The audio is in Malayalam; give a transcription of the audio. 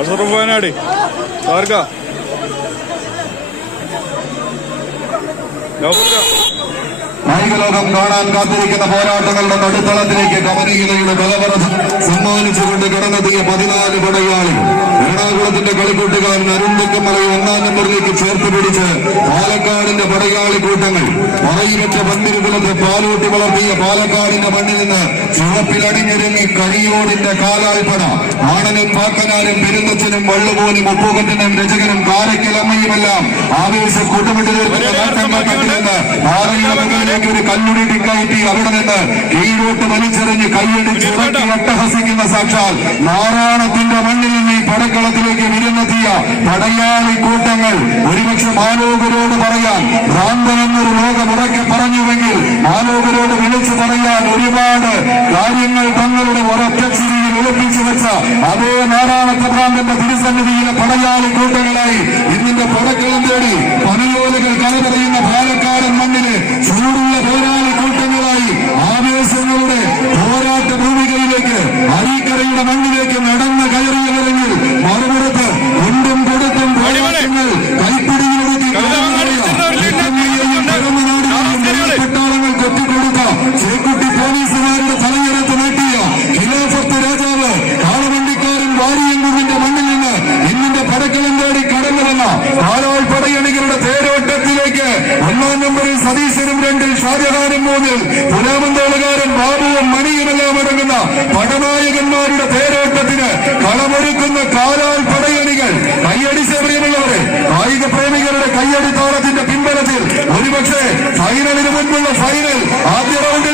അസറഫ് വയനാട് സാർക്ക കായികലോകം കാണാൻ കാത്തിരിക്കുന്ന പോരാട്ടങ്ങളുടെ നടുത്തളത്തിലേക്ക് കവനീയതയുടെ ബലവറ സമ്മാനിച്ചുകൊണ്ട് കടന്നെത്തിയ 14 പടയാളി എറണാകുളത്തിന്റെ കളിക്കൂട്ടുകാരൻ അരുൺകുമറയെ 1-ാം നമ്പറിലേക്ക് ചേർത്ത് പിടിച്ച് പാലക്കാടിന്റെ പടയാളി കൂട്ടങ്ങൾ പറയിവറ്റ പന്തിരുകുലത്തെ പാലൂട്ടി വളർത്തിയ പാലക്കാടിന്റെ മണ്ണിൽ നിന്ന് ചുവപ്പിലണിഞ്ഞൊരുങ്ങി കരിയോടിന്റെ കാലാൽപ്പട ആണനും പാക്കനാരും പെരുന്നച്ചനും വള്ളുപോലും ഉപ്പുകത്തിനും രചകനും കാരക്കിലമ്മയുമെല്ലാം ആവേശം കൂട്ടുമിട്ട് നിന്ന് പാറയിലേക്ക് ഒരു കല്ലുരുട്ടി കയറ്റി അവിടെ നിന്ന് കീഴോട്ട് വലിച്ചെറിഞ്ഞ് കൈയടിച്ച് അട്ടഹസിക്കുന്ന സാക്ഷാൽ നാരായണത്തിന്റെ മണ്ണിൽ നിന്ന് ഈ പടക്കളത്തിലേക്ക് വിരുന്നെത്തിയ പടയാളി കൂട്ടങ്ങൾ ഒരുപക്ഷെ മാലോകരോട് പറയാൻ ഭ്രാന്തനെന്നൊരു ലോകമുറക്കെ പറഞ്ഞുവെങ്കിൽ മാലോകരോട് വിളിച്ചു പറയാൻ ഒരുപാട് കാര്യങ്ങൾ തങ്ങളുടെ ഒരൊറ്റ ചിരിയിൽ ഒളിപ്പിച്ചു വെച്ച അതേ നാരായണത്തെ ഭ്രാന്തന്റെ തിരുസന്നിധിയിലെ പടയാളി കൂട്ടങ്ങളായി ഇന്നിന്റെ പടക്കളം തേടി പനയോലുകൾ കലപറയുന്ന പാലക്കാടൻ മണ്ണില് ചൂടുള്ള പോരാളി കൂട്ടങ്ങളായി ആവേശങ്ങളുടെ പോരാട്ട ഭൂമികയിലേക്ക് അരീക്കരയുടെ മണ്ണിലേക്ക് നടന്ന് കയറിയവരെങ്കിൽ മറുപുറത്ത് കൊണ്ടും കൊടുത്തും പോരാട്ടങ്ങൾ കൈപ്പിടിയിലൊടുക്കി പട്ടാളങ്ങൾ കൊത്തിക്കൊടുത്ത ചേക്കുട്ടി പോലീസുകാരുടെ തലയെടുത്ത് നീട്ടിയ ഖിലാഫത്ത് രാജാവ് കാളവണ്ടിക്കാരൻ വാരിയങ്കുവിന്റെ മണ്ണിൽ നിന്ന് ഇന്നിന്റെ പടക്കളം തേടി കടന്നു വന്ന പാലാൾ പടയണികളുടെ തേരോട്ടത്തിലേക്ക് 1-ാം നമ്പറിൽ സതീശനും 2-ൽ ഷാജഹാനും 3-ൽ പുലാമന്തോളുകാരൻ ബാബുവും മണിയുമെല്ലാം അടങ്ങുന്ന പടനായകന്മാരുടെ തേരോട്ടത്തിന് കളമൊരുക്കുന്ന കാലാൾ പടയണികൾ കയ്യടിച്ച പ്രിയമുള്ളവരെ കായിക പ്രേമികളുടെ കയ്യടിത്താളത്തിന്റെ പിൻബലത്തിൽ ഒരുപക്ഷെ ഫൈനലിന് മുൻപുള്ള ഫൈനൽ ആദ്യ റൗണ്ടിൽ